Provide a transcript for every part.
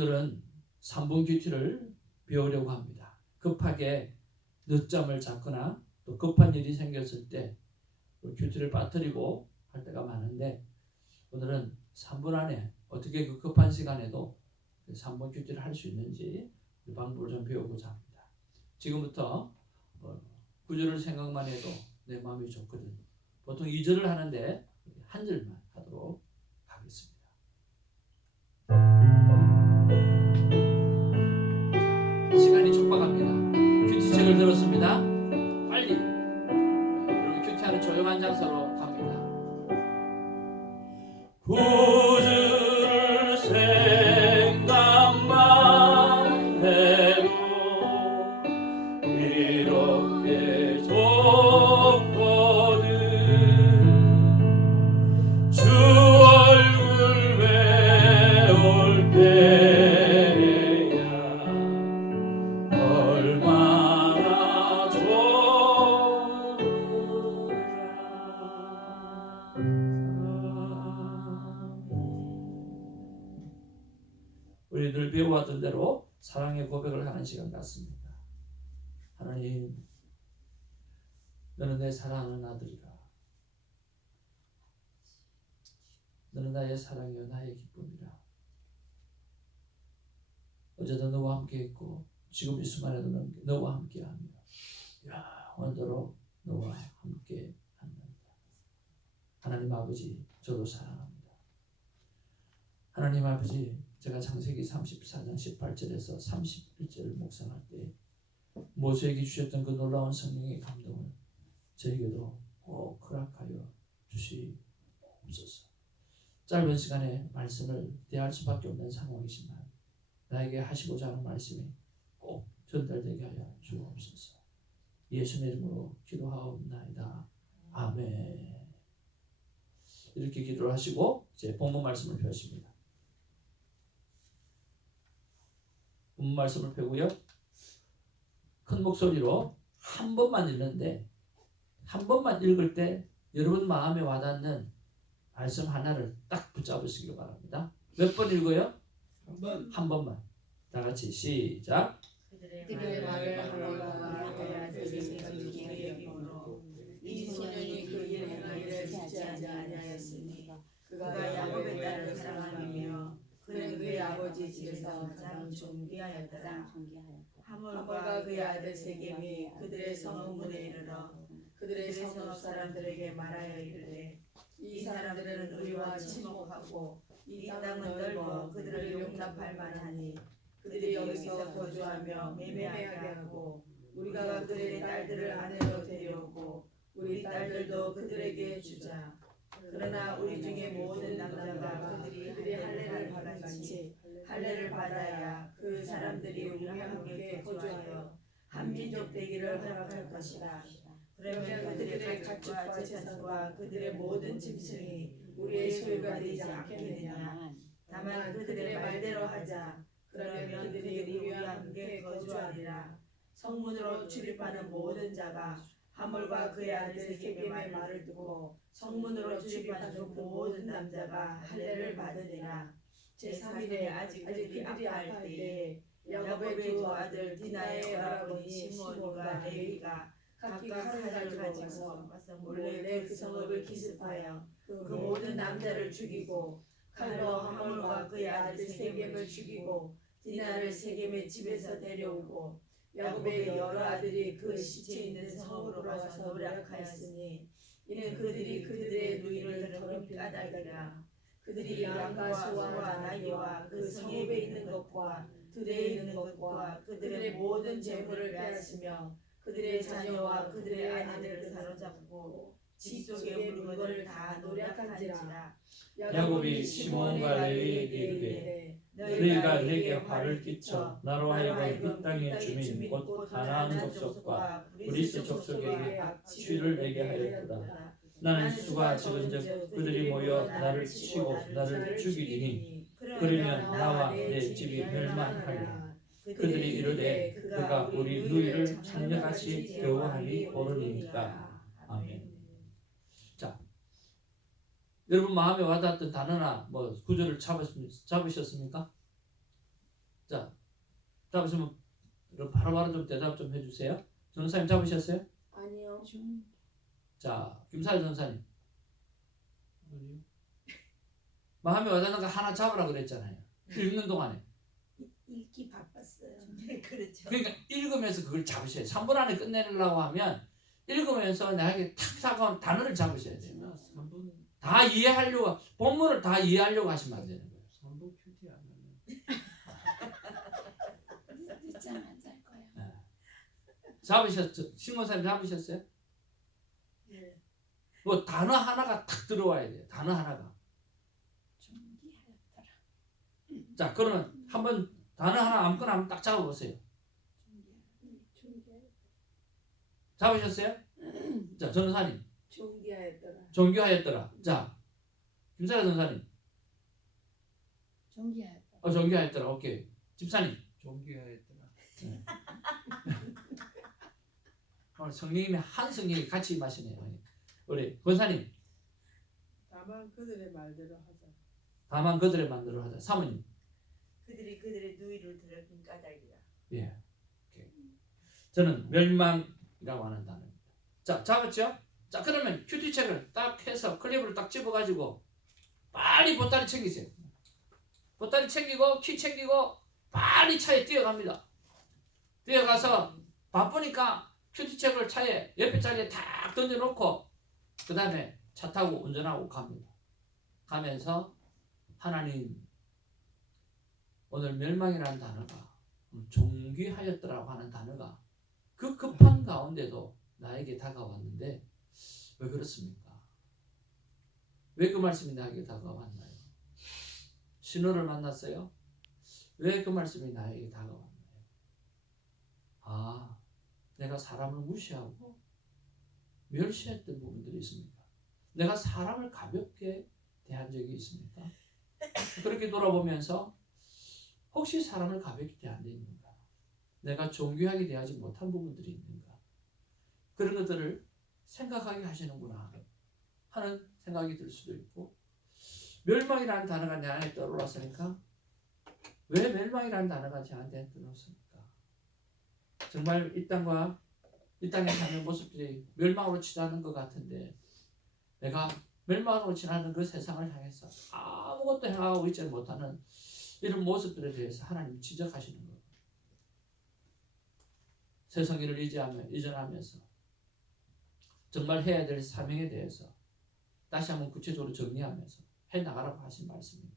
오늘은 3분 큐티를 배우려고 합니다. 급하게 늦잠을 잤거나 또 급한 일이 생겼을 때 큐티를 빠뜨리고 할 때가 많은데, 오늘은 3분 안에 어떻게 그 급한 시간에도 3분 큐티를 할 수 있는지 그 방법을 좀 배우고자 합니다. 지금부터 구절을 생각만 해도 내 마음이 좋거든요. 보통 2절을 하는데 한 절만 하도록 하겠습니다. 시간이 촉박합니다. 큐티책을 들었습니다. 빨리 여러분 큐티하는 조용한 장소로 갑니다. 구절 생각만 해도 이렇게 좋거든. 주 얼굴 배울 때야 얼마나 좋으랴. 우리 늘 배워왔던 대로 사랑의 고백을 하는 시간 같습니다. 하나님, 너는 내 사랑하는 아들이라. 너는 나의 사랑이요 나의 기쁨이라. 어제도 너와 함께했고 지금 이 순간에도 너와 함께하며 영원토록 너와 함께합니다. 하나님 아버지, 저도 사랑합니다. 하나님 아버지, 제가 창세기 34장 18절에서 31절을 묵상할 때 모세에게 주셨던 그 놀라운 성령의 감동을 저에게도 꼭 허락하여 주시옵소서. 짧은 시간에 말씀을 대할 수밖에 없는 상황이지만 나에게 하시고자 하는 말씀이 꼭 전달되게 하여 주옵소서. 예수님의 이름으로 기도하옵나이다. 아멘. 이렇게 기도를 하시고 이제 본문 말씀을 펴십니다. 본문 말씀을 펴고요, 큰 목소리로 한 번만 읽는데, 한 번만 읽을 때 여러분 마음에 와닿는 말씀 하나를 딱 붙잡으시기 바랍니다. 몇 번 읽어요? 한 번만. 다 같이 시작. 그들의 말을 하노라 그의 생각이 기억으로 이 소년이 그 일을 짓지 아니하였으니 그가 야곱의 딸을 사랑하며 그는 그의 아버지 집에서 가장 존귀하였더라. 하물과 그의 아들 세겜이 그들의 성문에 이르러 그들의 성읍 사람들에게 말하여 이르되 이 사람들은 우리와 친목하고 이 땅은 넓어 그들을 용납할 만하니 그들이 여기서 거주하며 매매하게 하고 우리가 그들의 딸들을 아내로 데려오고 우리 딸들도 그들에게 주자. 그러나 우리 중에 모든 남자가 그들이 할례를 받은같이 할례를 받아야 그 사람들이 우리와 함께 거주하여 한 민족 되기를 허락할 것이다. 그러면 그들의 가축과 재산과 그들의 모든 짐승이 우리의 소유가 되지 않겠느냐. 다만 그들의 말대로 하자. 그러면 그들이 우리와 함께 거주하리라. 성문으로 출입하는 모든 자가 하물과 그의 아들 세겜의 말을 듣고 성문으로 출입하는 그 모든 남자가 할례를 받으리라. 제3일에 아직 그들이 아파할 때에 야곱의 두 아들 디나의 오라버니 시몬과 레위가 각각 칼을 가지고 몰래 그 성읍을 기습하여 그 모든 남자를 죽이고 칼로 하물과 그의 아들 세겜을 죽이고 디나를 세겜의 집에서 데려오고 야곱의 여러 아들이 그 시체 있는 성으로 와서 노력하였으니 이는 그들이 그들의 누이를 더럽 까닭이라. 그들이 양과 소와 나귀와 그 성읍에 있는 것과 들에 있는 것과 그들의 모든 재물을 빼앗으며 그들의 자녀와 그들의 아내들을 사로잡고 집 속의 물건을 다 노력한지라. 야곱이 시몬과 레위에게 이르되 너희가 내게 화를 끼쳐 나로 하여금 이 땅의 주민 곧 가나안 족속과 브리스 족속에게 취를 내게 하였도다. 나는 수가 적은즉 그들이 모여 나를 치고 나를 죽이리니 그러면 나와 내 집이 멸망하리라. 그들이 이르되 그가 우리 누이를 창녀같이 대우하니 옳으니까. 아멘. 자, 여러분 마음에 와닿던 단어나 구절을 잡으셨습니까? 자, 잡으시면 바로바로 좀 대답 좀 해주세요. 전사님 잡으셨어요? 아니요. 자, 김사일 전사님. 마음에 와닿는 거 하나 잡으라 그랬잖아요. 읽는 동안에. 읽기 바빴어요. 네, 그렇죠. 그러니까 읽으면서 그걸 잡으셔야 돼요. 3분 안에 끝내려고 하면 읽으면서 나에게 탁 다가온 단어를 잡으셔야 돼요. 3분 다 이해하려고, 본문을 다 이해하려고 하시면 안 되는 거예요. 3분 큐티 안 하면 늦잠 안 잘 거야. 잡으셨죠? 신고사님 잡으셨어요? 네. 뭐 단어 하나가 탁 들어와야 돼요. 단어 하나가. 존귀하였더라. 자, 그러면 한번 단어 하나 아무거나 한번 딱 잡아보세요. 존귀하였더라. 잡으셨어요? 자, 전사님. 존귀하였더라. 존귀하였더라. 자, 김사라 전사님. 존귀하였더라. 존귀하였더라. 오케이. 집사님. 존귀하였더라. 오늘 성령님이 한 성령이 같이 마시네요. 우리 권사님. 다만 그들의 말대로 하자. 다만 그들의 만대로 하자. 사모님. 그들이 그들의 누이를 더럽힌 까닭이라. 예. 오케이. 저는 멸망이라고 하는 단어입니다. 자, 잡았죠? 자, 그러면 큐티책을 딱 해서 클립으로 딱 집어가지고 빨리 보따리 챙기세요. 보따리 챙기고 키 챙기고 빨리 차에 뛰어갑니다. 뛰어가서 바쁘니까 큐티책을 차에 옆에 자리에 탁 던져놓고 그 다음에 차 타고 운전하고 갑니다. 가면서 하나님, 오늘 멸망이라는 단어가, 존귀하였더라고 하는 단어가 그 급한 가운데도 나에게 다가왔는데 왜 그렇습니까? 왜 그 말씀이 나에게 다가왔나요? 신호를 만났어요? 왜 그 말씀이 나에게 다가왔나요? 아, 내가 사람을 무시하고 멸시했던 부분들이 있습니까? 내가 사람을 가볍게 대한 적이 있습니까? 그렇게 돌아보면서 혹시 사람을 가볍게 대한 데 있는가? 내가 존귀하게 대하지 못한 부분들이 있는가? 그런 것들을 생각하게 하시는구나 하는 생각이 들 수도 있고, 멸망이라는 단어가 내 안에 떠올랐으니까 왜 멸망이라는 단어가 저한테 떠올랐습니까? 정말 이 땅에 사는 모습들이 멸망으로 치닫는 것 같은데 내가 멸망으로 지나는 그 세상을 향해서 아무것도 행하고 있지 못하는 이런 모습들에 대해서 하나님 지적하시는 거예요. 세상일을 이전하면서 정말 해야 될 사명에 대해서 다시 한번 구체적으로 정리하면서 해나가라고 하신 말씀입니다.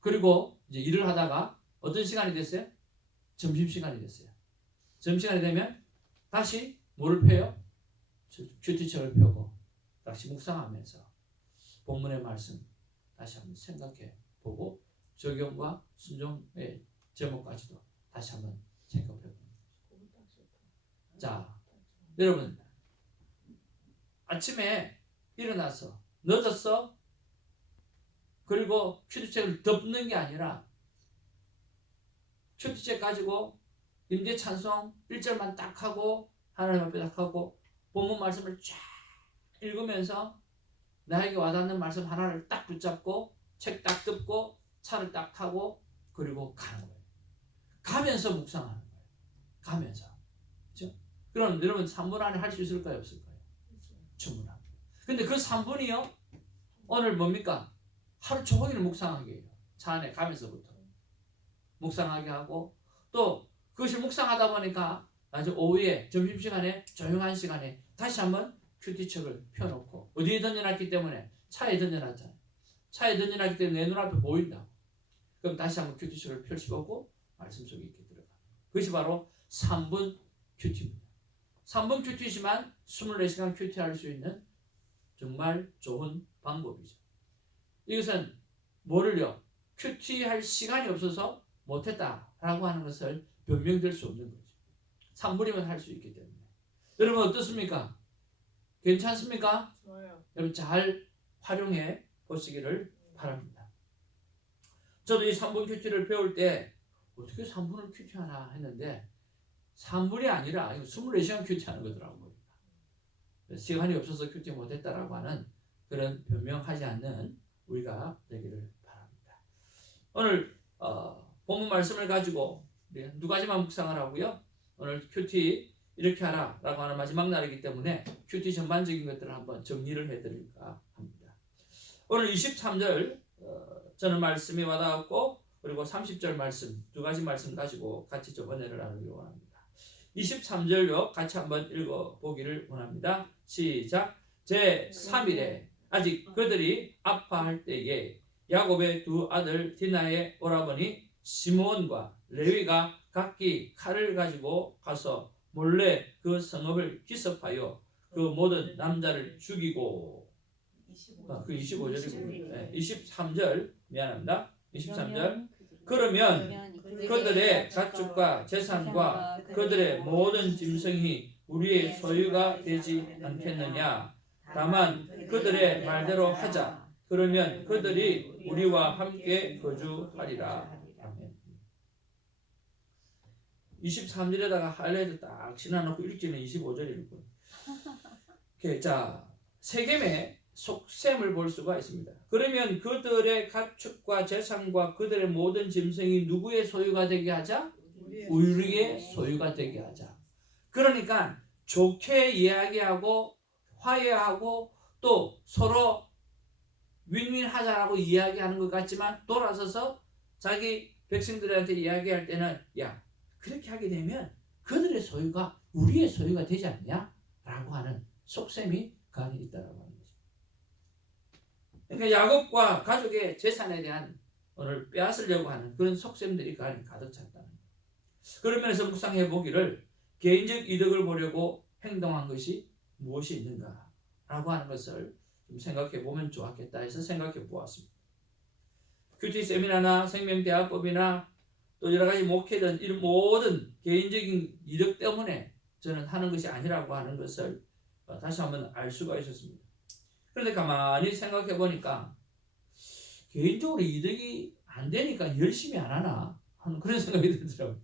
그리고 이제 일을 하다가 어떤 시간이 됐어요? 점심시간이 됐어요. 점심시간이 되면 다시 뭐를 펴요? 큐티책을 펴고 다시 묵상하면서 본문의 말씀 다시 한번 생각해 보고 적용과 순종의 제목까지도 다시 한번 생각해 봅니다. 자, 여러분, 아침에 일어나서 늦었어? 그리고 큐티책을 덮는 게 아니라 큐티책 가지고 임대 찬송 1절만 딱 하고 하나님 앞에 딱 하고 본문 말씀을 쫙 읽으면서 나에게 와닿는 말씀 하나를 딱 붙잡고 책 딱 덮고 차를 딱 타고 그리고 가는 거예요. 가면서 묵상하는 거예요. 가면서. 그렇죠? 그럼 여러분 3분 안에 할 수 있을까요? 없을까요? 충분합니다. 근데 그 3분이요 오늘 뭡니까? 하루 종일 묵상하기예요. 차 안에 가면서부터 묵상하게 하고, 또 그것이 묵상하다 보니까 아주 오후에 점심시간에 조용한 시간에 다시 한번 큐티책을 펴놓고, 어디에 던져놨기 때문에 차에 던져놨잖아요. 차에 던져놨기 때문에 내 눈앞에 보인다고. 그럼 다시 한번 큐티책을 펼치고 말씀 속에 있게 들어가. 그것이 바로 3분 큐티입니다. 3분 큐티지만 24시간 큐티할 수 있는 정말 좋은 방법이죠. 이것은 뭐를요? 큐티할 시간이 없어서 못했다라고 하는 것을 변명될 수 없는 거죠. 3분이면 할 수 있기 때문에. 여러분 어떻습니까? 괜찮습니까? 좋아요. 여러분 잘 활용해 보시기를 바랍니다. 저도 이 3분 큐티를 배울 때 어떻게 3분을 큐티하나 했는데 3분이 아니라 24시간 큐티하는 거더라고요. 시간이 없어서 큐티 못했다라고 하는 그런 변명하지 않는 우리가 되기를 바랍니다. 오늘 본문 말씀을 가지고 두 가지만 묵상을 하고요. 오늘 큐티 이렇게 하라 라고 하는 마지막 날이기 때문에 큐티 전반적인 것들을 한번 정리를 해드릴까 합니다. 오늘 23절 저는 말씀이 와닿았고, 그리고 30절 말씀 두 가지 말씀 가지고 같이 좀 은혜를 나누기 원합니다. 23절요 같이 한번 읽어보기를 원합니다. 시작. 제3일에 아직 그들이 아파할 때에 야곱의 두 아들 디나의 오라버니 시므온과 레위가 각기 칼을 가지고 가서 몰래 그 성읍을 기습하여 그 모든 남자를 죽이고, 그 25절이군요. 23절 미안합니다. 23절. 그러면 그들의 가축과 재산과 그들의 모든 짐승이 우리의 소유가 되지 않겠느냐. 다만 그들의 말대로 하자. 그러면 그들이 우리와 함께 거주하리라. 아멘. 23절에다가 하이라이트 딱 지나놓고 읽기는 25절이고. 자, 세겜의 속셈을 볼 수가 있습니다. 그러면 그들의 가축과 재산과 그들의 모든 짐승이 누구의 소유가 되게 하자? 우리의 소유가 되게 하자. 그러니까 좋게 이야기하고 화해하고 또 서로 윈윈하자라고 이야기하는 것 같지만 돌아서서 자기 백성들한테 이야기할 때는 야, 그렇게 하게 되면 그들의 소유가 우리의 소유가 되지 않냐? 라고 하는 속셈이 그 안에 있다고 하는 거죠. 그러니까 야곱과 가족의 재산에 대한 오늘 빼앗으려고 하는 그런 속셈들이 그 안에 가득 찼다는 거예요. 그런 면에서 묵상해 보기를 개인적 이득을 보려고 행동한 것이 무엇이 있는가 라고 하는 것을 좀 생각해 보면 좋았겠다 해서 생각해 보았습니다. 큐티 세미나나 생명대화법이나 또 여러 가지 목회든 이런 모든 개인적인 이득 때문에 저는 하는 것이 아니라고 하는 것을 다시 한번 알 수가 있었습니다. 그런데 가만히 생각해 보니까 개인적으로 이득이 안 되니까 열심히 안 하나 하는 그런 생각이 들더라고요.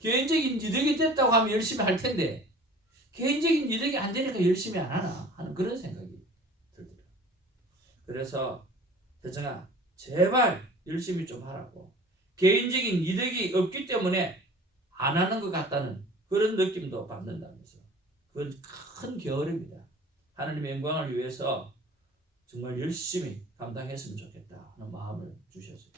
개인적인 이득이 됐다고 하면 열심히 할 텐데 개인적인 이득이 안 되니까 열심히 안 하나 하는 그런 생각이 들더라고요. 그래서 대정아 제발 열심히 좀 하라고. 개인적인 이득이 없기 때문에 안 하는 것 같다는 그런 느낌도 받는다면서 그건 큰 게으름이다. 하나님의 영광을 위해서 정말 열심히 감당했으면 좋겠다 하는 마음을 주셨어요.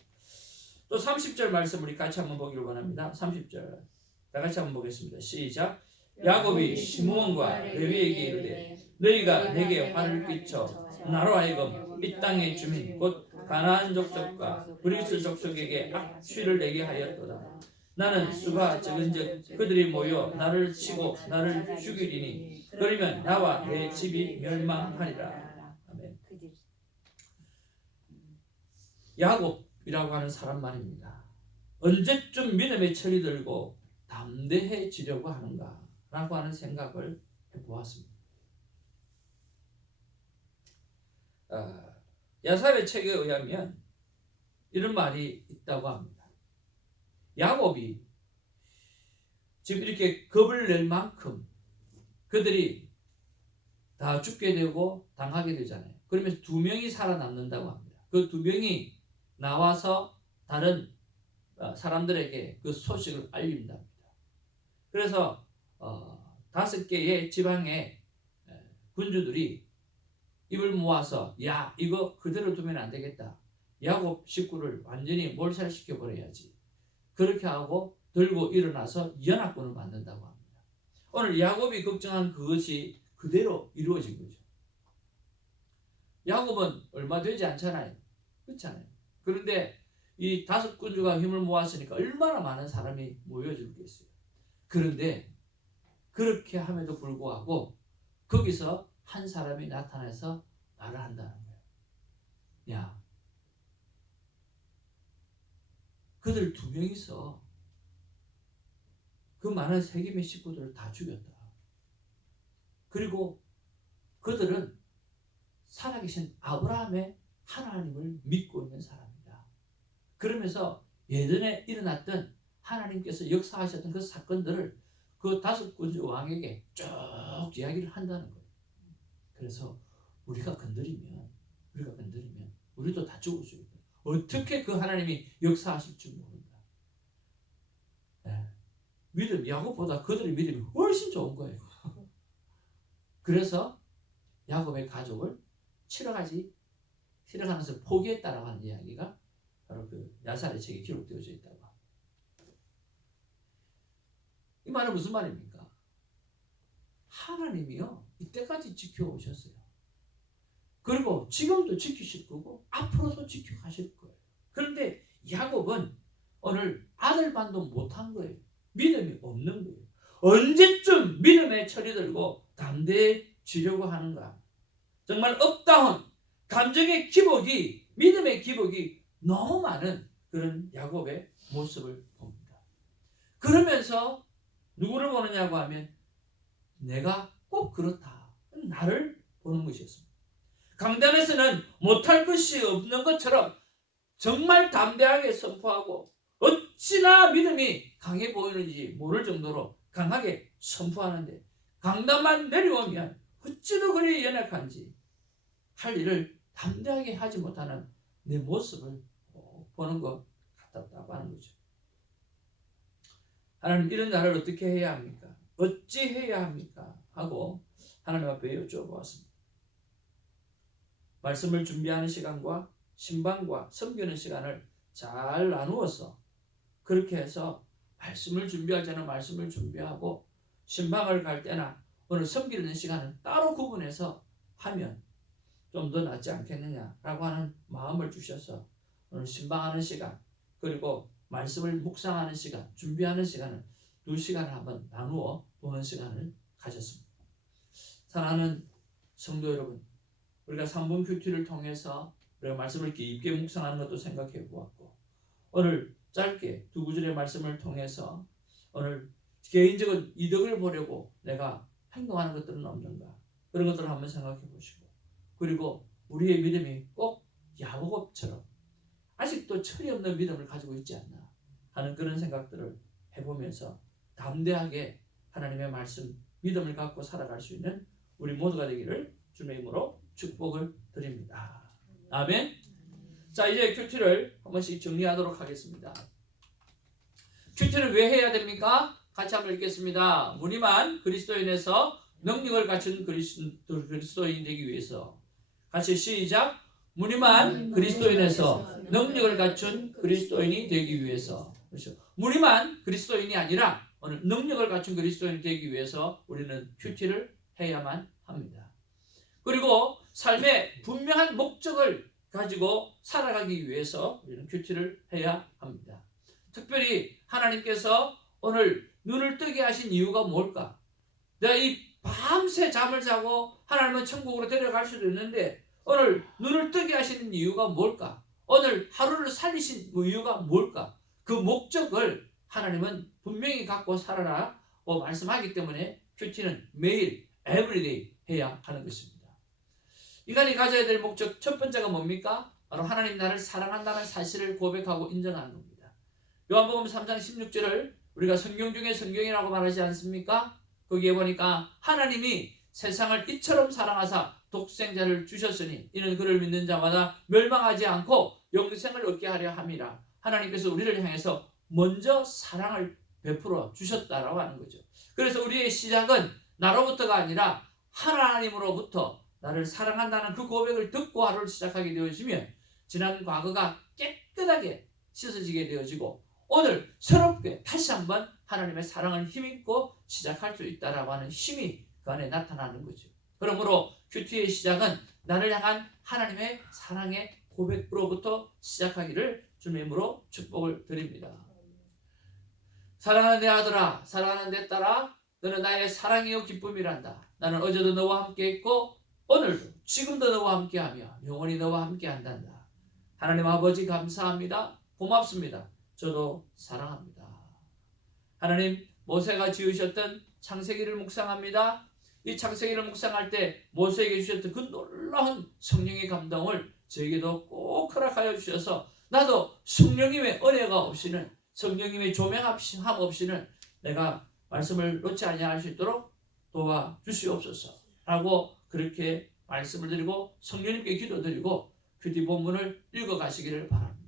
또 30절 말씀 우리 같이 한번 보기를 원합니다. 30절 다 같이 한번 보겠습니다. 시작. 야곱이 시므온과 레위에게 이르되 너희가 내게 화를 끼쳐 나로 하여금 이 땅의 주민 곧 가나안 족속과 브리스 족속에게 악취를 내게 하였도다. 나는 수가 적은즉 그들이 모여 나를 치고 나를 죽이리니 그러면 나와 내 집이 멸망하리라. 아멘. 야곱이라고 하는 사람 말입니다. 언제쯤 믿음의 철이 들고 담대해지려고 하는가 라고 하는 생각을 해보았습니다. 야삽의 책에 의하면 이런 말이 있다고 합니다. 야곱이 지금 이렇게 겁을 낼 만큼 그들이 다 죽게 되고 당하게 되잖아요. 그러면서 2명이 살아남는다고 합니다. 그 2명이 나와서 다른 사람들에게 그 소식을 알린답니다. 그래서 5개의 지방의 군주들이 입을 모아서 야 이거 그대로 두면 안 되겠다. 야곱 식구를 완전히 몰살시켜 버려야지. 그렇게 하고 들고 일어나서 연합군을 만든다고 합니다. 오늘 야곱이 걱정한 그것이 그대로 이루어진 거죠. 야곱은 얼마 되지 않잖아요. 그렇잖아요. 그런데 이 5 군주가 힘을 모았으니까 얼마나 많은 사람이 모여들겠어요. 그런데 그렇게 함에도 불구하고 거기서 한 사람이 나타나서 말을 한다는 거예요. 야, 그들 2명이서 그 많은 세겜의 식구들을 다 죽였다. 그리고 그들은 살아계신 아브라함의 하나님을 믿고 있는 사람이다. 그러면서 예전에 일어났던 하나님께서 역사하셨던 그 사건들을 그 5 군주 왕에게 쭉 이야기를 한다는 거예요. 그래서 우리가 건드리면 우리도 다 죽을 수 있다. 어떻게 그 하나님이 역사하실 줄 모른다. 믿음, 야곱보다 그들의 믿음이 훨씬 좋은 거예요. 그래서 야곱의 가족을 치러가는 것을 포기했다라고 하는 이야기가 바로 그 야살의 책에 기록되어져 있다고 합니다. 이 말은 무슨 말입니까? 하나님이요 이때까지 지켜오셨어요. 그리고 지금도 지키실 거고 앞으로도 지켜가실 거예요. 그런데 야곱은 오늘 아들만도 못한 거예요. 믿음이 없는 거예요. 언제쯤 믿음의 철이 들고 담대해지려고 하는가? 정말 업다운 감정의 기복이, 믿음의 기복이 너무 많은 그런 야곱의 모습을 봅니다. 그러면서 누구를 보느냐고 하면 내가 꼭 그렇다. 나를 보는 것이었습니다. 강단에서는 못할 것이 없는 것처럼 정말 담대하게 선포하고 어찌나 믿음이 강해 보이는지 모를 정도로 강하게 선포하는데 강단만 내려오면 어찌도 그리 연약한지 할 일을 담대하게 하지 못하는 내 모습을 보는 것 같았다고 하는 거죠. 하나님 이런 나를 어떻게 해야 합니까? 어찌 해야 합니까? 하고 하나님 앞에 여쭤보았습니다. 말씀을 준비하는 시간과 신방과 섬기는 시간을 잘 나누어서 그렇게 해서 말씀을 준비할 때는 말씀을 준비하고 신방을 갈 때나 오늘 섬기는 시간은 따로 구분해서 하면 좀 더 낫지 않겠느냐라고 하는 마음을 주셔서 오늘 신방하는 시간 그리고 말씀을 묵상하는 시간 준비하는 시간을 2시간을 한번 나누어 보는 시간을 가졌습니다. 사랑하는 성도 여러분, 우리가 3분 큐티를 통해서 우리가 말씀을 깊게 묵상하는 것도 생각해 보았고 오늘 짧게 2구절의 말씀을 통해서 오늘 개인적인 이득을 보려고 내가 행동하는 것들은 없는가 그런 것들을 한번 생각해 보시고 그리고 우리의 믿음이 꼭 야곱처럼 아직도 철이 없는 믿음을 가지고 있지 않나 하는 그런 생각들을 해보면서 담대하게 하나님의 말씀 믿음을 갖고 살아갈 수 있는 우리 모두가 되기를 주님의 이름으로 축복을 드립니다. 아멘. 자, 이제 큐티를 한 번씩 정리하도록 하겠습니다. 큐티를 왜 해야 됩니까? 같이 한번 읽겠습니다. 무늬만 그리스도인에서 능력을 갖춘 그리스도인 되기 위해서. 같이 시작. 무늬만 그리스도인에서 능력을 갖춘 그리스도인이 되기 위해서. 그렇죠. 무늬만 그리스도인이 아니라 오늘 능력을 갖춘 그리스도인이 되기 위해서 우리는 큐티를 해야만 합니다. 그리고 삶의 분명한 목적을 가지고 살아가기 위해서 우리는 큐티를 해야 합니다. 특별히 하나님께서 오늘 눈을 뜨게 하신 이유가 뭘까? 내가 이 밤새 잠을 자고 하나님은 천국으로 데려갈 수도 있는데 오늘 눈을 뜨게 하시는 이유가 뭘까? 오늘 하루를 살리신 이유가 뭘까? 그 목적을 하나님은 분명히 갖고 살아라고 말씀하기 때문에 큐티는 매일 에브리데이 해야 하는 것입니다. 인간이 가져야 될 목적 첫 번째가 뭡니까? 바로 하나님 나를 사랑한다는 사실을 고백하고 인정하는 겁니다. 요한복음 3장 16절을 우리가 성경 중에 성경이라고 말하지 않습니까? 거기에 보니까 하나님이 세상을 이처럼 사랑하사 독생자를 주셨으니 이는 그를 믿는 자마다 멸망하지 않고 영생을 얻게 하려 함이라. 하나님께서 우리를 향해서 먼저 사랑을 베풀어 주셨다라고 하는 거죠. 그래서 우리의 시작은 나로부터가 아니라 하나님으로부터 나를 사랑한다는 그 고백을 듣고 하루를 시작하게 되어지면 지난 과거가 깨끗하게 씻어지게 되어지고 오늘 새롭게 다시 한번 하나님의 사랑을 힘입고 시작할 수 있다라고 하는 힘이 그 안에 나타나는 거죠. 그러므로 큐티의 시작은 나를 향한 하나님의 사랑의 고백으로부터 시작하기를 주님의 이름으로 축복을 드립니다. 사랑하는 내 아들아, 사랑하는 내 딸아, 너는 나의 사랑이요 기쁨이란다. 나는 어제도 너와 함께 했고 오늘도 지금도 너와 함께하며 영원히 너와 함께한단다. 하나님 아버지 감사합니다. 고맙습니다. 저도 사랑합니다. 하나님 모세가 지으셨던 창세기를 묵상합니다. 이 창세기를 묵상할 때 모세에게 주셨던 그 놀라운 성령의 감동을 저에게도 꼭 허락하여 주셔서 나도 성령님의 은혜가 없이는 성령님의 조명함 없이는 내가 말씀을 놓지 아니할 수 있도록 도와주시옵소서 라고 그렇게 말씀을 드리고 성령님께 기도드리고 큐티 본문을 읽어가시기를 바랍니다.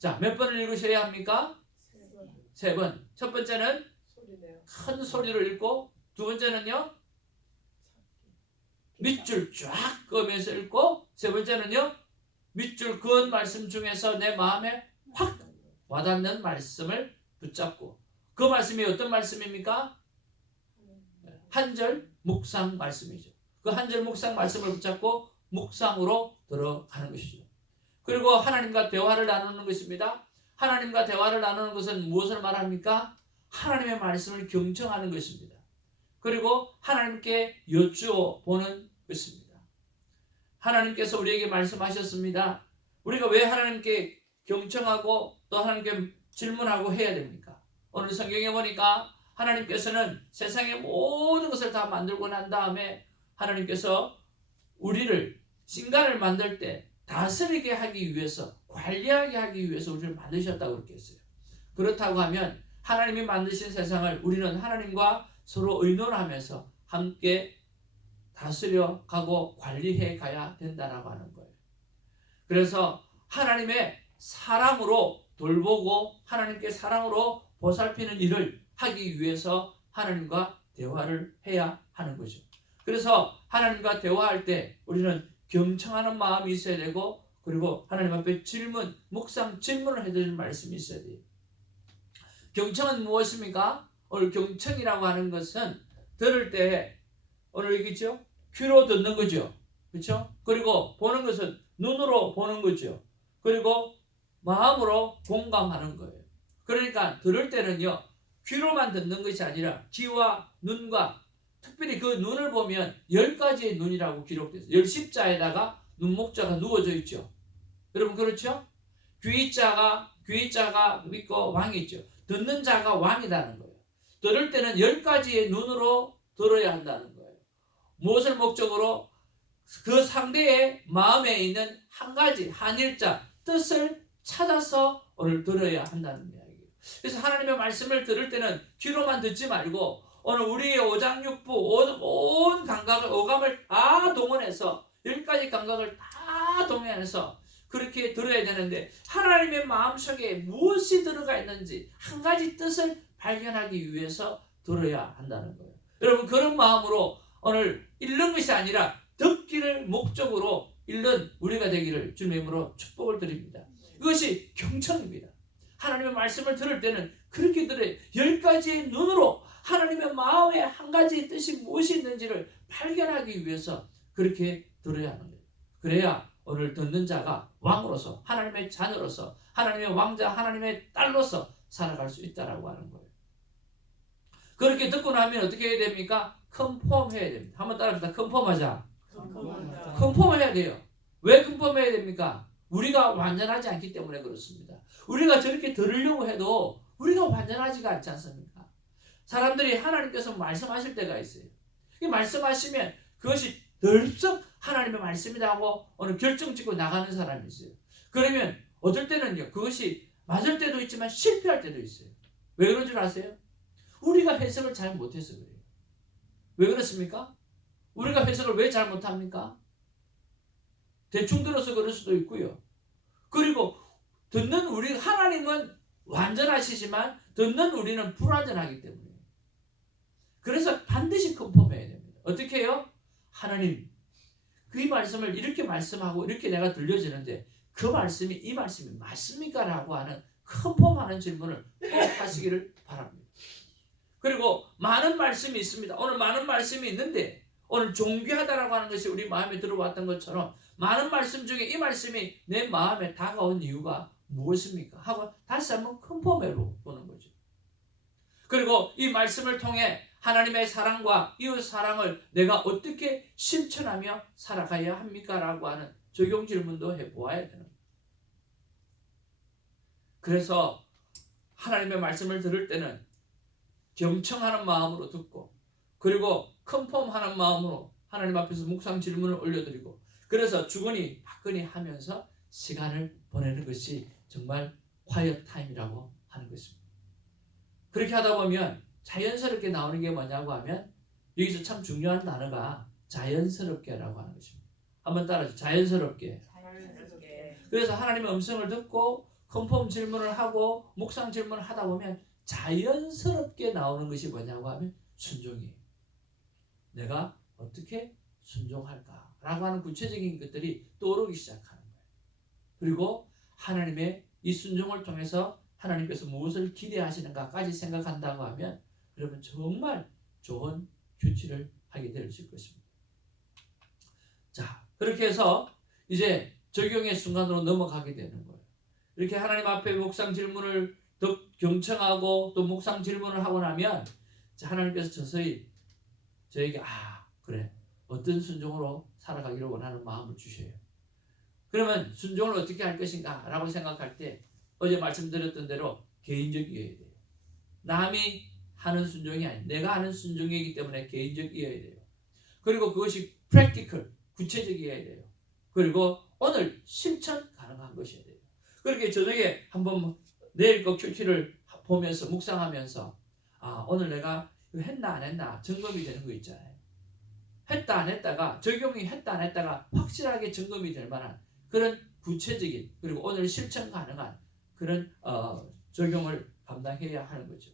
자, 몇 번을 읽으셔야 합니까? 3번. 3번. 첫 번째는 소리내요. 큰 소리로 읽고, 두 번째는요, 밑줄 쫙 그으면서 읽고, 세 번째는요, 밑줄 그은 말씀 중에서 내 마음에 확 와닿는 말씀을 붙잡고, 그 말씀이 어떤 말씀입니까? 한 절 묵상 말씀이죠. 그 한 절 묵상 말씀을 붙잡고 묵상으로 들어가는 것이죠. 그리고 하나님과 대화를 나누는 것입니다. 하나님과 대화를 나누는 것은 무엇을 말합니까? 하나님의 말씀을 경청하는 것입니다. 그리고 하나님께 여쭈어 보는 것입니다. 하나님께서 우리에게 말씀하셨습니다. 우리가 왜 하나님께 경청하고 또 하나님께 질문하고 해야 됩니까? 오늘 성경에 보니까 하나님께서는 세상의 모든 것을 다 만들고 난 다음에 하나님께서 우리를 인간을 만들 때 다스리게 하기 위해서, 관리하게 하기 위해서 우리를 만드셨다고 그렇게 했어요. 그렇다고 하면 하나님이 만드신 세상을 우리는 하나님과 서로 의논하면서 함께 다스려 가고 관리해 가야 된다라고 하는 거예요. 그래서 하나님의 사랑으로 돌보고 하나님께 사랑으로 보살피는 일을 하기 위해서 하나님과 대화를 해야 하는 거죠. 그래서 하나님과 대화할 때 우리는 경청하는 마음이 있어야 되고, 그리고 하나님 앞에 질문, 묵상 질문을 해드릴 말씀이 있어야 돼요. 경청은 무엇입니까? 오늘 경청이라고 하는 것은 들을 때, 오늘 얘기죠? 귀로 듣는 거죠. 그렇죠? 그리고 보는 것은 눈으로 보는 거죠. 그리고 마음으로 공감하는 거예요. 그러니까 들을 때는요, 귀로만 듣는 것이 아니라 귀와 눈과, 특별히 그 눈을 보면 10가지의 눈이라고 기록돼서 10십자에다가 눈목자가 누워져 있죠. 여러분 그렇죠? 귀자가 있고 왕이 있죠. 듣는 자가 왕이라는 거예요. 들을 때는 10가지의 눈으로 들어야 한다는 거예요. 무엇을 목적으로? 그 상대의 마음에 있는 한 가지, 한일자, 뜻을 찾아서 오늘 들어야 한다는 이야기예요. 그래서 하나님의 말씀을 들을 때는 귀로만 듣지 말고 오늘 우리의 오장육부, 온 감각을, 오감을 다 동원해서 10가지 감각을 다 동원해서 그렇게 들어야 되는데, 하나님의 마음속에 무엇이 들어가 있는지 한 가지 뜻을 발견하기 위해서 들어야 한다는 거예요. 여러분 그런 마음으로 오늘 읽는 것이 아니라 듣기를 목적으로 읽는 우리가 되기를 주님의 이름으로 축복을 드립니다. 이것이 경청입니다. 하나님의 말씀을 들을 때는 그렇게 들어야 10가지의 눈으로 하나님의 마음에 한 가지 뜻이 무엇이 있는지를 발견하기 위해서 그렇게 들어야 하는 거예요. 그래야 오늘 듣는 자가 왕으로서, 하나님의 자녀로서, 하나님의 왕자, 하나님의 딸로서 살아갈 수 있다라고 하는 거예요. 그렇게 듣고 나면 어떻게 해야 됩니까? 컨펌해야 됩니다. 한번 따라합시다. 컨펌하자. 컨펌을 해야 돼요. 왜 컨펌해야 됩니까? 우리가 완전하지 않기 때문에 그렇습니다. 우리가 저렇게 들으려고 해도 우리가 완전하지가 않지 않습니까? 사람들이 하나님께서 말씀하실 때가 있어요. 이 말씀하시면 그것이 덜썩 하나님의 말씀이다 하고 오늘 결정짓고 나가는 사람이 있어요. 그러면 어떨 때는요, 그것이 맞을 때도 있지만 실패할 때도 있어요. 왜 그런 줄 아세요? 우리가 해석을 잘 못해서 그래요. 왜 그렇습니까? 우리가 해석을 왜 잘 못합니까? 대충 들어서 그럴 수도 있고요. 그리고 듣는 우리, 하나님은 완전하시지만 듣는 우리는 불완전하기 때문에, 그래서 반드시 컨펌해야 됩니다. 어떻게 해요? 하나님, 그 말씀을 이렇게 말씀하고 이렇게 내가 들려지는데 그 말씀이 이 말씀이 맞습니까? 라고 하는 컨펌하는 질문을 꼭 하시기를 바랍니다. 그리고 많은 말씀이 있습니다. 오늘 많은 말씀이 있는데 오늘 존귀하다라고 하는 것이 우리 마음에 들어왔던 것처럼 많은 말씀 중에 이 말씀이 내 마음에 다가온 이유가 무엇입니까? 하고 다시 한번 컨펌해 보는 거죠. 그리고 이 말씀을 통해 하나님의 사랑과 이웃 사랑을 내가 어떻게 실천하며 살아가야 합니까? 라고 하는 적용 질문도 해보아야 되는 거예요. 그래서 하나님의 말씀을 들을 때는 경청하는 마음으로 듣고, 그리고 컨펌하는 마음으로 하나님 앞에서 묵상 질문을 올려드리고, 그래서 주거니 받거니 하면서 시간을 보내는 것이 정말 quiet 타임이라고 하는 것입니다. 그렇게 하다 보면 자연스럽게 나오는 게 뭐냐고 하면, 여기서 참 중요한 단어가 자연스럽게라고 하는 것입니다. 한번 따라하죠. 자연스럽게. 그래서 하나님의 음성을 듣고 컨펌 질문을 하고 묵상 질문을 하다 보면 자연스럽게 나오는 것이 뭐냐고 하면 순종이에요. 내가 어떻게 순종할까라고 하는 구체적인 것들이 떠오르기 시작하는 거예요. 그리고 하나님의 이 순종을 통해서 하나님께서 무엇을 기대하시는가까지 생각한다고 하면 그러면 정말 좋은 큐티를 하게 될 것입니다. 자, 그렇게 해서 이제 적용의 순간으로 넘어가게 되는 거예요. 이렇게 하나님 앞에 묵상 질문을 더 경청하고 또 묵상 질문을 하고 나면 하나님께서 서서히 저에게 그래 어떤 순종으로 살아가기를 원하는 마음을 주셔요. 그러면 순종을 어떻게 할 것인가 라고 생각할 때 어제 말씀드렸던 대로 개인적이어야 돼요. 남이 하는 순종이 아니에요. 내가 하는 순종이기 때문에 개인적이어야 돼요. 그리고 그것이 practical, 구체적이어야 돼요. 그리고 오늘 실천 가능한 것이어야 돼요. 그렇게 저녁에 한번 내일 그 큐티를 보면서 묵상하면서 오늘 내가 했나 안 했나 점검이 되는 거 있잖아요. 했다 안 했다가 적용이 했다 안 했다가 확실하게 점검이 될 만한 그런 구체적인 그리고 오늘 실천 가능한 그런 적용을 감당해야 하는 거죠.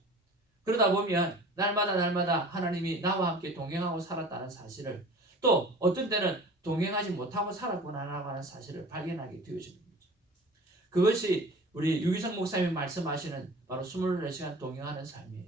그러다 보면 날마다 하나님이 나와 함께 동행하고 살았다는 사실을 또 어떤 때는 동행하지 못하고 살았구나라고 하는 사실을 발견하게 되어지는 거죠. 그것이 우리 유기성 목사님이 말씀하시는 바로 24시간 동행하는 삶이에요.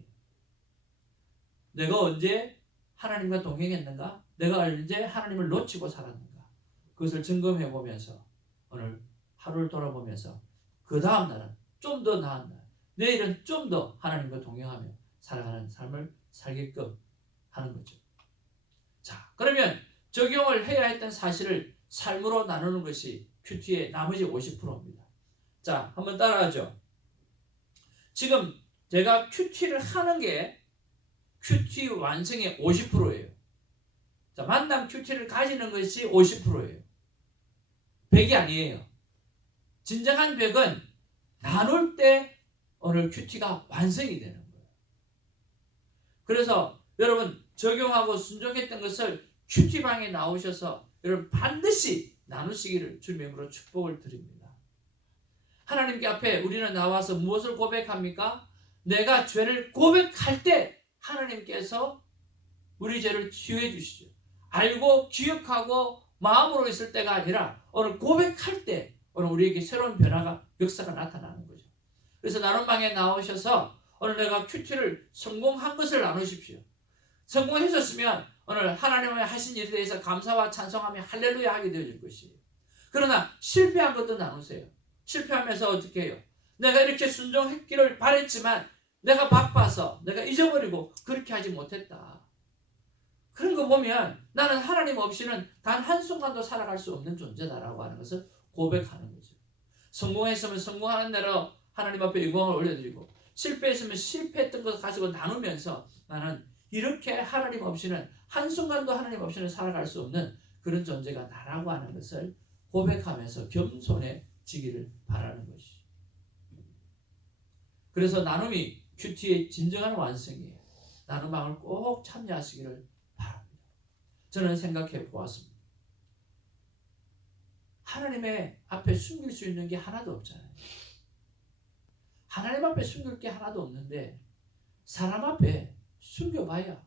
내가 언제 하나님과 동행했는가? 내가 언제 하나님을 놓치고 살았는가? 그것을 점검해 보면서 오늘 하루를 돌아보면서 그 다음 날은 좀 더 나은 날, 내일은 좀 더 하나님과 동행하며 살아가는 삶을 살게끔 하는 거죠. 자, 그러면 적용을 해야 했던 사실을 삶으로 나누는 것이 큐티의 나머지 50%입니다. 자, 한번 따라하죠. 지금 제가 큐티를 하는 게 큐티 완성의 50%예요. 자, 만남 큐티를 가지는 것이 50%예요. 100이 아니에요. 진정한 100은 나눌 때 오늘 큐티가 완성이 되는 거예요. 그래서 여러분 적용하고 순종했던 것을 큐티방에 나오셔서 여러분 반드시 나누시기를 주님의 이름으로 축복을 드립니다. 하나님께 앞에 우리는 나와서 무엇을 고백합니까? 내가 죄를 고백할 때 하나님께서 우리 죄를 치유해 주시죠. 알고 기억하고 마음으로 있을 때가 아니라 오늘 고백할 때 오늘 우리에게 새로운 변화가 역사가 나타나는 거죠. 그래서 나눔방에 나오셔서 오늘 내가 큐티를 성공한 것을 나누십시오. 성공하셨으면 오늘 하나님의 하신 일에 대해서 감사와 찬송하며 할렐루야 하게 되어질 것이에요. 그러나 실패한 것도 나누세요. 실패하면서 어떻게 해요? 내가 이렇게 순종했기를 바랬지만 내가 바빠서 내가 잊어버리고 그렇게 하지 못했다. 그런 거 보면 나는 하나님 없이는 단 한순간도 살아갈 수 없는 존재다라고 하는 것을 고백하는 거죠. 성공했으면 성공하는 대로 하나님 앞에 영광을 올려드리고 실패했으면 실패했던 것을 가지고 나누면서 나는 이렇게 하나님 없이는 한순간도 하나님 없이는 살아갈 수 없는 그런 존재가 나라고 하는 것을 고백하면서 겸손해지기를 바라는 것이죠. 그래서 나눔이 큐티의 진정한 완성이에요. 나눔방을 꼭 참여하시기를 바랍니다. 저는 생각해 보았습니다. 하나님의 앞에 숨길 수 있는 게 하나도 없잖아요. 하나님 앞에 숨길 게 하나도 없는데 사람 앞에 숨겨봐야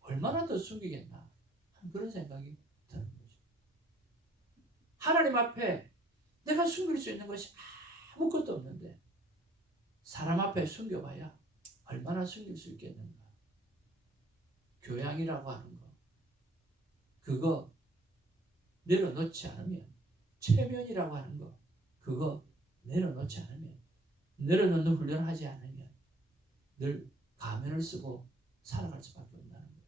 얼마나 더 숨기겠나 그런 생각이 드는 거죠. 하나님 앞에 내가 숨길 수 있는 것이 아무것도 없는데 사람 앞에 숨겨봐야 얼마나 숨길 수 있겠는가. 교양이라고 하는 거 그거 내려놓지 않으면 체면이라고 하는 거 그거 내려놓지 않으면 내려놓는 훈련을 하지 않으면 늘 가면을 쓰고 살아갈 수밖에 없다는 거예요.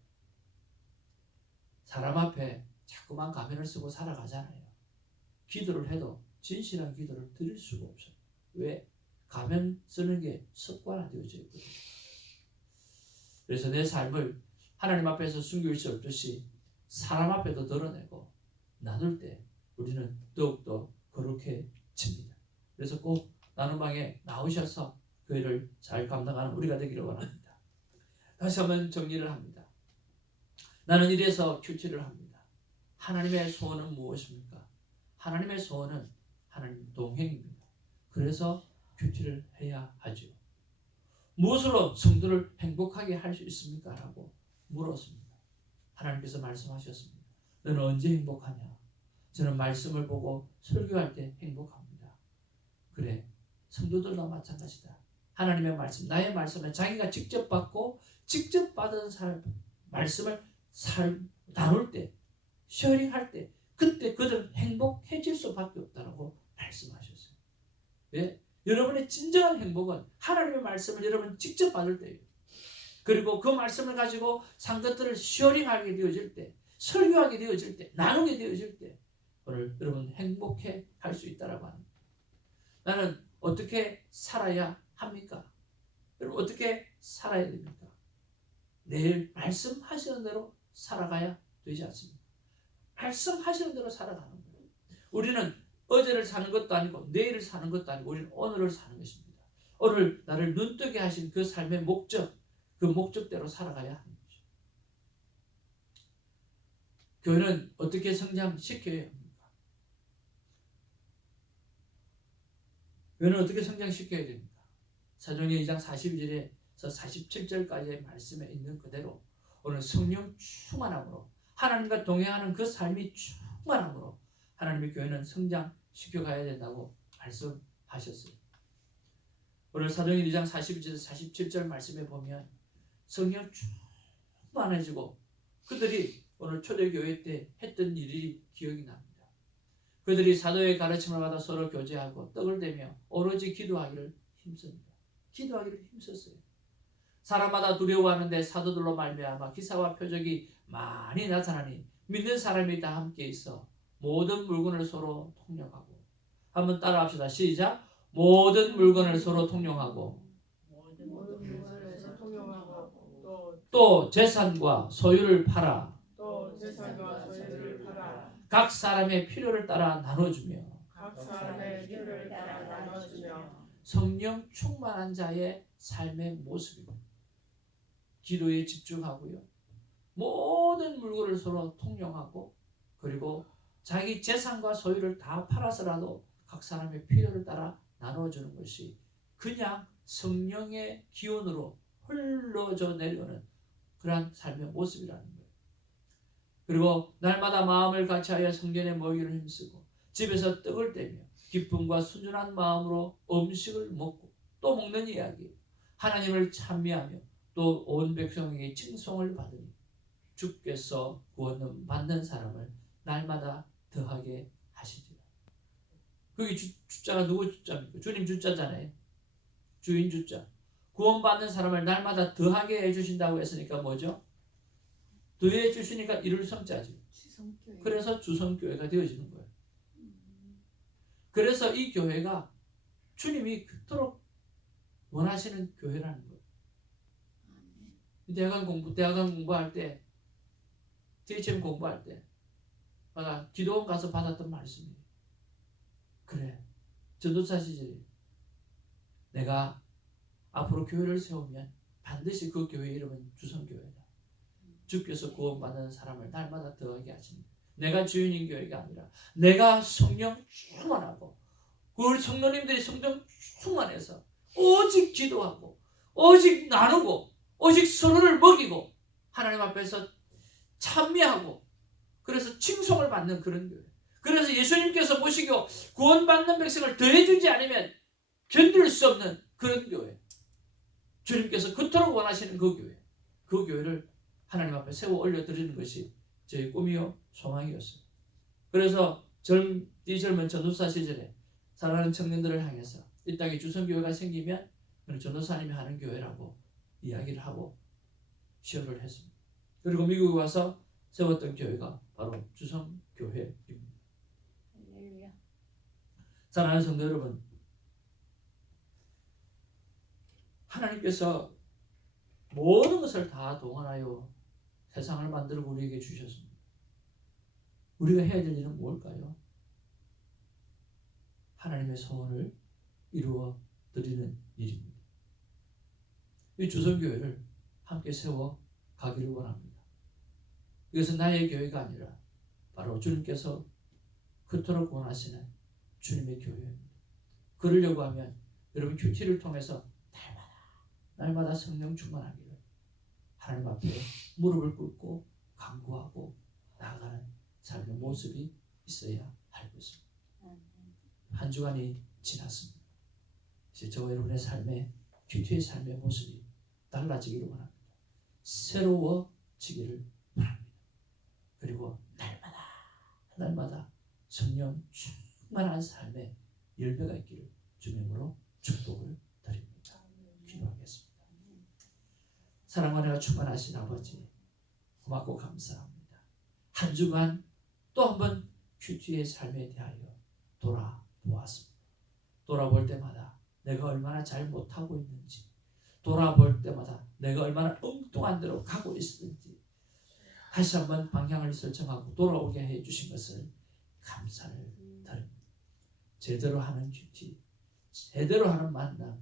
사람 앞에 자꾸만 가면을 쓰고 살아가잖아요. 기도를 해도 진실한 기도를 드릴 수가 없어요. 왜? 가면 쓰는 게 습관화되어져 있거든요. 그래서 내 삶을 하나님 앞에서 숨길 수 없듯이 사람 앞에도 드러내고 나눌 때 우리는 더욱더 거룩해집니다. 그래서 꼭 나눔방에 나오셔서 그 일을 잘 감당하는 우리가 되기를 원합니다. 다시 한번 정리를 합니다. 나는 이래서 큐티를 합니다. 하나님의 소원은 무엇입니까? 하나님의 소원은 하나님 동행입니다. 그래서 큐티를 해야 하죠. 무엇으로 성도를 행복하게 할 수 있습니까? 라고 물었습니다. 하나님께서 말씀하셨습니다. 너는 언제 행복하냐? 저는 말씀을 보고 설교할 때 행복합니다. 그래, 성도들도 마찬가지다. 하나님의 말씀, 나의 말씀을 자기가 직접 받고 직접 받은 말씀을 나눌 때, 쉐어링할 때, 그때 그들은 행복해질 수밖에 없다고 말씀하셨어요. 왜? 여러분의 진정한 행복은 하나님의 말씀을 여러분 직접 받을 때예요. 그리고 그 말씀을 가지고 산 것들을 쉐어링하게 되어질 때, 설교하게 되어질 때, 나누게 되어질 때 오늘 여러분 행복해 할 수 있다라고 합니다. 나는 어떻게 살아야 합니까? 여러분 어떻게 살아야 됩니까? 내일 말씀하시는 대로 살아가야 되지 않습니까? 말씀하시는 대로 살아가는 거예요. 우리는 어제를 사는 것도 아니고 내일을 사는 것도 아니고 우리는 오늘을 사는 것입니다. 오늘 나를 눈뜨게 하신 그 삶의 목적, 그 목적대로 살아가야 하는 거죠. 교회는 어떻게 성장시켜야 합니까? 교회는 어떻게 성장시켜야 됩니까? 사도행전 2장 42절에서 47절까지의 말씀에 있는 그대로 오늘 성령 충만함으로 하나님과 동행하는 그 삶이 충만함으로 하나님의 교회는 성장시켜가야 된다고 말씀하셨어요. 오늘 사도행전 2장 42절에서 47절 말씀에 보면 성령 충만해지고 그들이 오늘 초대교회 때 했던 일이 기억이 납니다. 그들이 사도의 가르침을 받아 서로 교제하고 떡을 대며 오로지 기도하기를 힘씁니다. 기도하기를 힘썼어요. 사람마다 두려워하는데 사도들로 말미암아 기사와 표적이 많이 나타나니 믿는 사람이 다 함께 있어 모든 물건을 서로 통용하고, 한번 따라합시다. 시작. 모든 물건을 서로 통용하고 또 재산과 소유를 팔아 각 사람의 필요를 따라 나눠주며 성령 충만한 자의 삶의 모습입니다. 기도에 집중하고요. 모든 물건을 서로 통용하고 그리고 자기 재산과 소유를 다 팔아서라도 각 사람의 필요를 따라 나눠주는 것이 그냥 성령의 기운으로 흘러져 내려오는 그러한 삶의 모습이라는 거예요. 그리고 날마다 마음을 같이하여 성전에 모이기를 힘쓰고 집에서 떡을 떼며 기쁨과 순전한 마음으로 음식을 먹고 또 먹는 이야기, 하나님을 찬미하며 또 온 백성에게 칭송을 받으니 주께서 구원 받는 사람을 날마다 더하게 하시리라. 거기 주자가 누구 주자입니까? 주님 주자잖아요. 주인 주자. 구원받는 사람을 날마다 더하게 해주신다고 했으니까 뭐죠? 더해 주시니까 이룰 성자죠. 그래서 주성교회가 되어지는 거예요. 그래서 이 교회가 주님이 그토록 원하시는 교회라는 거예요. 대학원 공부할 때, THM 공부할 때 내가 기도원 가서 받았던 말씀이에요. 그래, 전도사 시절에 내가 앞으로 교회를 세우면 반드시 그 교회 이름은 주성교회다. 주께서 구원받는 사람을 날마다 더하게 하십니다. 내가 주인인 교회가 아니라 내가 성령 충만하고 우리 성도님들이 성령 충만해서 오직 기도하고 오직 나누고 오직 서로를 먹이고 하나님 앞에서 찬미하고 그래서 칭송을 받는 그런 교회. 그래서 예수님께서 보시고 구원받는 백성을 더해주지 않으면 견딜 수 없는 그런 교회. 주님께서 그토록 원하시는 그 교회. 그 교회를 하나님 앞에 세워 올려드리는 것이 저의 꿈이요 소망이었어요. 그래서 이 젊은 전도사 시절에 사랑하는 청년들을 향해서 이 땅에 주성교회가 생기면 전도사님이 하는 교회라고 이야기를 하고 시어를 했습니다. 그리고 미국에 와서 세웠던 교회가 바로 주성교회입니다. 사랑하는 성도 여러분, 하나님께서 모든 것을 다 동원하여 세상을 만들고 우리에게 주셨습니다. 우리가 해야 될 일은 뭘까요? 하나님의 소원을 이루어 드리는 일입니다. 이 주성교회를 함께 세워 가기를 원합니다. 이것은 나의 교회가 아니라 바로 주님께서 그토록 원하시는 주님의 교회입니다. 그러려고 하면 여러분 큐티를 통해서 날마다 성령 충만하기를 하나님 앞에 무릎을 꿇고 간구하고 나아가는 삶의 모습이 있어야 할 것입니다. 한 주간이 지났습니다. 이제 저와 여러분의 삶의 큐티의 삶의 모습이 달라지기를 원합니다. 새로워지기를 바랍니다. 그리고 날마다 성령 충만한 삶의 열매가 있기를 주님으로 축복을 드립니다. 기도하겠습니다. 사랑과 은혜가 충만하신 아버지, 고맙고 감사합니다. 한 주간 또 한 번 큐티의 삶에 대하여 돌아보았습니다. 돌아볼 때마다 내가 얼마나 잘 못하고 있는지, 돌아볼 때마다 내가 얼마나 엉뚱한 데로 가고 있었는지 다시 한번 방향을 설정하고 돌아오게 해주신 것을 감사를 드립니다. 제대로 하는 큐티, 제대로 하는 만남,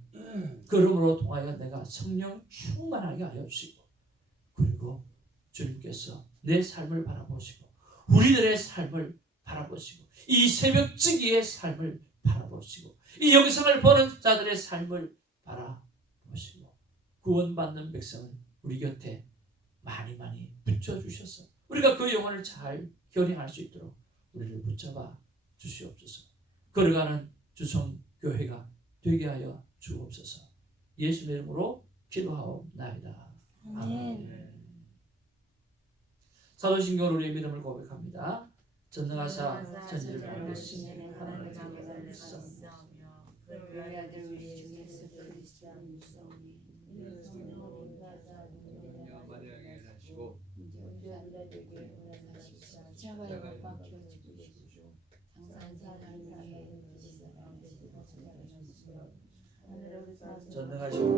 그러므로 통하여 내가 성령 충만하게 하여 주시고, 그리고 주님께서 내 삶을 바라보시고 우리들의 삶을 바라보시고 이 새벽지기의 삶을 바라보시고 이 영상을 보는 자들의 삶을 바라보시고 구원받는 백성을 우리 곁에 많이 붙여주셔서 우리가 그 영혼을 잘 결행할 수 있도록 우리를 붙잡아 주시옵소서. 걸어가는 주성교회가 되게 하여 주옵소서. 예수의 이름으로 기도하옵나이다. 아멘. 사도신경으로 우리의 믿음을 고백합니다. 전능하사 전지를 만드신 하나님의 자비가 있사오며 그의 아들 우리 주 예수 그리스도 믿사오니 만약에 하시고 자가의 법방 키워주시고 장사한 사람을 위해 전능하신